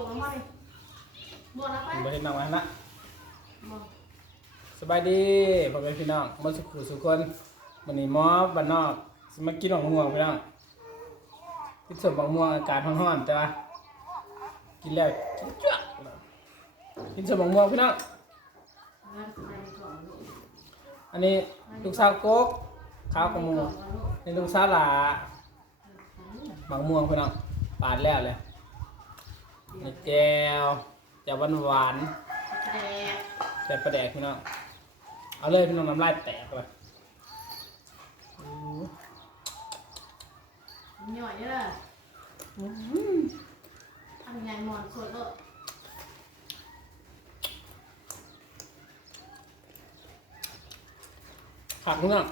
เอากระตุกน้ำมันดิบัวนะไปบ่เห็นน้องไว้นะบัวสบายดีพ่อแม่พี่น้องมาสุขุสุขคนวันนี้หมอบ้านนอกสิมากินของม่วงพี่น้องกินสมบักม่วงอากาศร้อนๆจ้ะกินแล้วกินจ้วะกินสมบักม่วงพี่น้องงั้นไปก่อนลูกอันนี้ลูกสาวโก๊กข้าวกับหมูก่อนลูกนี่ลูกสาวหลาหมักม่วงพี่น้องปาดแล้วเลย นี่แก้วแจ่วหวานๆแดกใส่ปลาแดกพี่น้อง เอาเลยพี่น้องน้ำลายแตกเลยหน่อยเด้อทำยังไงหมอนสดลูกผักพี่น้อง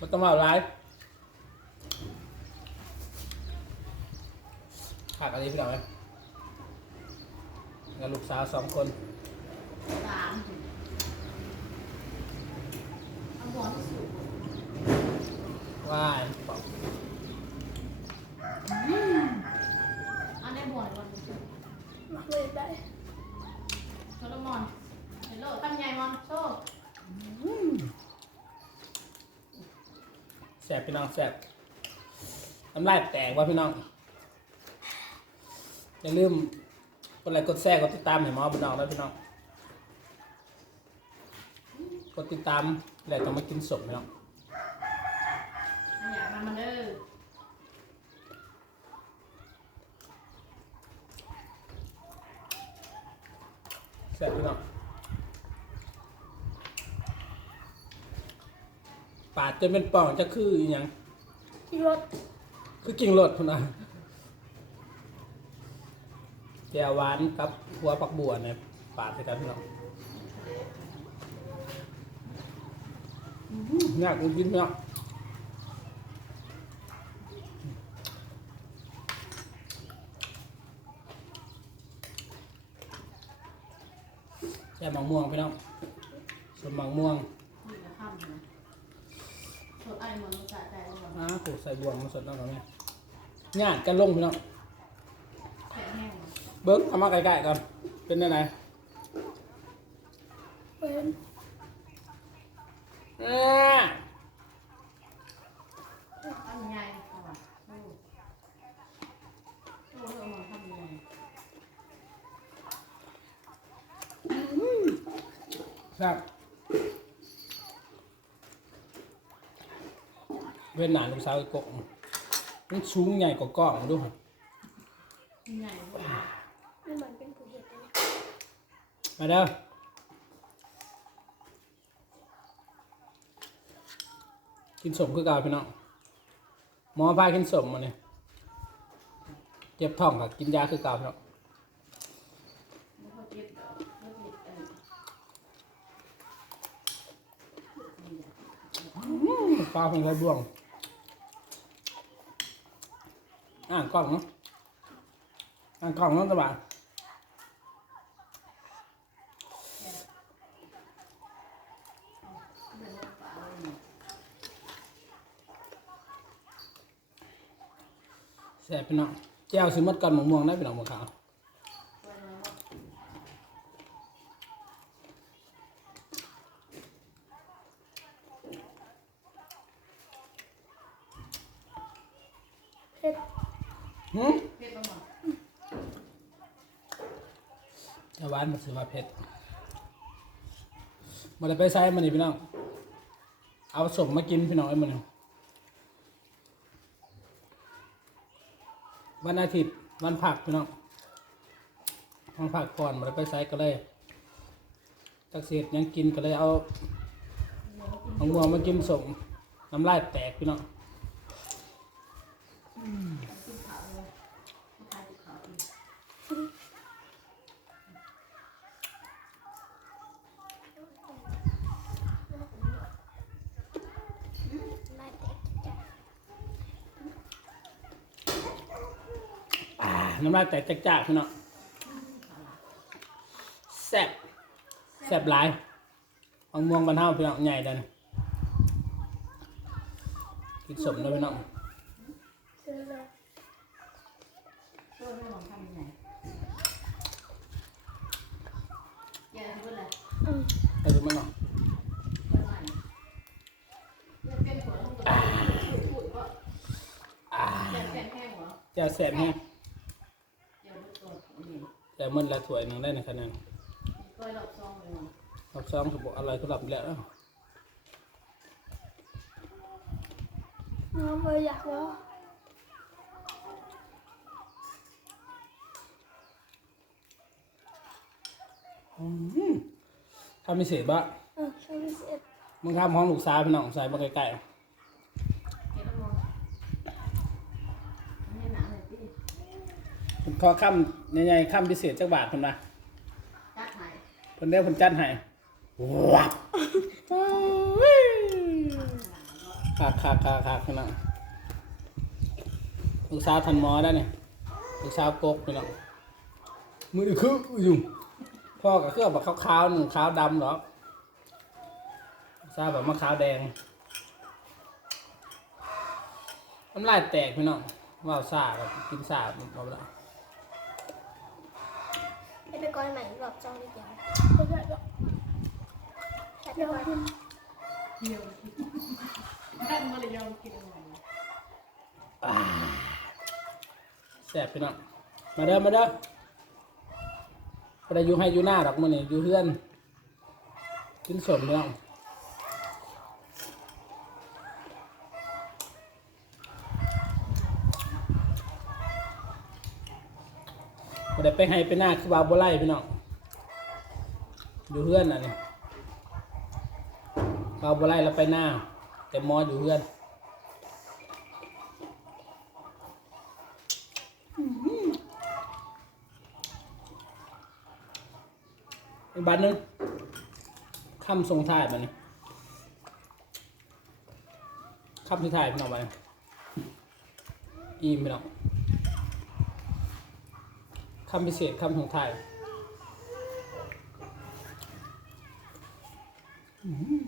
มันต้องมาเอาร้ายผักอะไรพี่น้องไหม กับลูกสาวสองคนสามเอาหมอนที่สุดว่ายบอกอันนี้หมอนก่อนเลยได้โชว์หมอนเห็นลูกตั้งใหญ่หมอนโชว์แสบพี่น้องแสบน้ำลายแตกว่ะพี่น้องอย่าลืม กดไลค์กดแชร์กดติดตามให้หมอพี่น้องแล้วพี่น้องกดติดตามแล้วต้องมากินสมพี่น้องอันอยากมามันเด้อแซ่บพี่น้องปาดจนเป็นป่องจะคืออหยังที่รถคือกิ่งรถพุ่นนะ แจ่วหวานกับหัวปักบัวเนี่ยปาดใส่กันพี่น้องอื้อหือยากกินพี่น้องแจ่วมะม่วงพี่น้องส่วนมะม่วงนี่จะข้ามนะสดไอ้หมอนมันสะใจก่อนอ่าผูกใส่บวงมาสดแล้วเนาะแม่ญาติกันลงพี่น้องแข็งแห้ง เบิ้งเอามาใกล้ๆกันเป็นยังไงเป็นอ่าทำยังไงเอาล่ะดูดูเอาหมอนทำยังไงครับเวียนหนานลูกสาวอีกกงมันสูงใหญ่กว่ากล้องดูครับยังไงวะ ไม่เหมือนเป็นผู้เห็ดเลย มาเด้อกินสมคือเก่าพี่น้องหมอพากินสมมาเนี่ยเจ็บท้องกับกินยาคือเก่าพี่น้องไม่ค่อยเจ็บดอกไม่เจ็บเออปลาเป็นไรบ่วงอ่างกล้องเนาะอ่างกล้องเนาะตะบะ แซ่บพี่น้องแจ้วซื้อหมดก่อนหมกม่วงได้พี่น้องหมกขาวไว้น้อยว่าเห็ดหืมเผ็ดบ้างบ่เอาหวานมาซื้อมาเผ็ดมาได้ไปใช้มันนี่พี่น้อง เอาสมมากินพี่น้องไอ้มันนี่ วันอาทิตย์วันผักพี่น้องวันผักก่อนมาได้ไปใช้ก็เลยตักเศษยังกินก็เลยเอามะม่วงมากินสมน้ำลายแตกพี่น้อง น้ำลายแตกจากจากพี่นาะแซ่บแซ่บหลายเอาม่วงบรรเทาพี่น้องใหญ่ดันกินสมเลยพี่น้องวยแม่หวัไาพูดปดูมันหน่อยเนาเลืเป็แค่หัว จะแซ่บแห้ง แจ่วมันละถ้วยหนึงได้ในคะแนนก้อยหลอกซองเลยว่ะรอบสองคือบอกอะไรก็รับแล้ว น้องเลยอยากว่าอืมทำไม่เสียบ้าเออใช่พิเศษมึงทำห้องลูกสาวพี่น้องใส่มาใกล้เก็บแล้วมองไม่หนาเลยพี่ ๆขอคำใหญ่ๆคำพิเศษจักบาทคนนะจัดหายเพิ่นได้เพิ่นจัดให้วับขาขาขาขาพี่น้องลูกสาวทันหมอได้เนี่ยลูกสาวกกพี่น้องมือคืออยู่พ่อกับเครื่องแบบขาวๆหนึ่งขาวดำเหรอลูกสาแบบมะขาวแดงน้ำลายแตกพี่น้องว่าวซาแบบกินซาเอาไปละ ให้ไปก้อยใหม่รอบจ้องนิดเดียวแค่ไปก้อยเดียวท่านมาเลยยอมกินอะไรแซ่บพี่น้องมาเด้อมาเด้อพอได้อยู่ให้อยู่หน้าดอกมันนี่อยู่เพื่อนกินสมเนาะ ได้ไปให้ไปหน้าคือบาบัวไล่พี่น้องอยู่เพื่อนน่ะนี่บาบัวไล่แล้วไปหน้า แต่มออยู่เพื่อนอีกบัตรนึงคำทรงถ่ายมานี่คำที่ถ่ายพี่น้องไปอีมพี่น้องำพิเศษคำทรงถ่ายอื้อหือ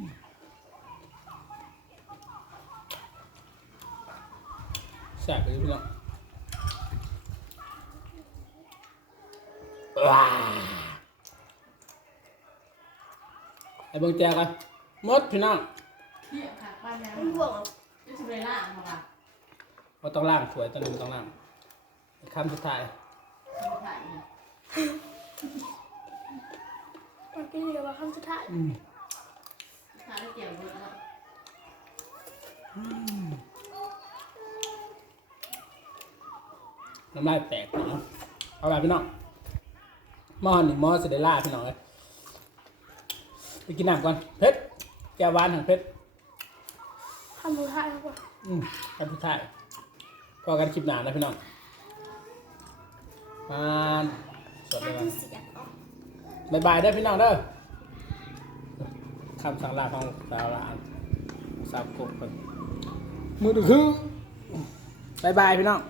แซ่บเลยพี่น้องว้าไอ้เบิ่งแจกันหมดพี่น้องเที่ยค่ะบ้านแล้วมันห่วงอะจะสุเรล่ามาว่ะเราต้องล่างสวยตัวนึงต้องล่างคำสุดท้ายมาถ่ายเนี่ย มันกินเดียวว่าคำสุดท้ายอืมถ่ายแล้วเกี่ยวเยอะแล้วน้ำลายแตกเนาะเอาไปพี่น้องหม้อหนึ่งหม้อเสได็จล่าพี่น้องเลยไปกินน้ำก่อนเพชรแก้วหวานของเพชรคำสุดท้ายครับว่าอืมคำสุดท้ายพอกันคลิปหนานะพี่น้องมา สวัสดีครับ เสียงออกบายบายเด้อพี่น้องเด้อคำสั่งลาของสาวลาสาวกบคนมือถือคือบายบายพี่น้อง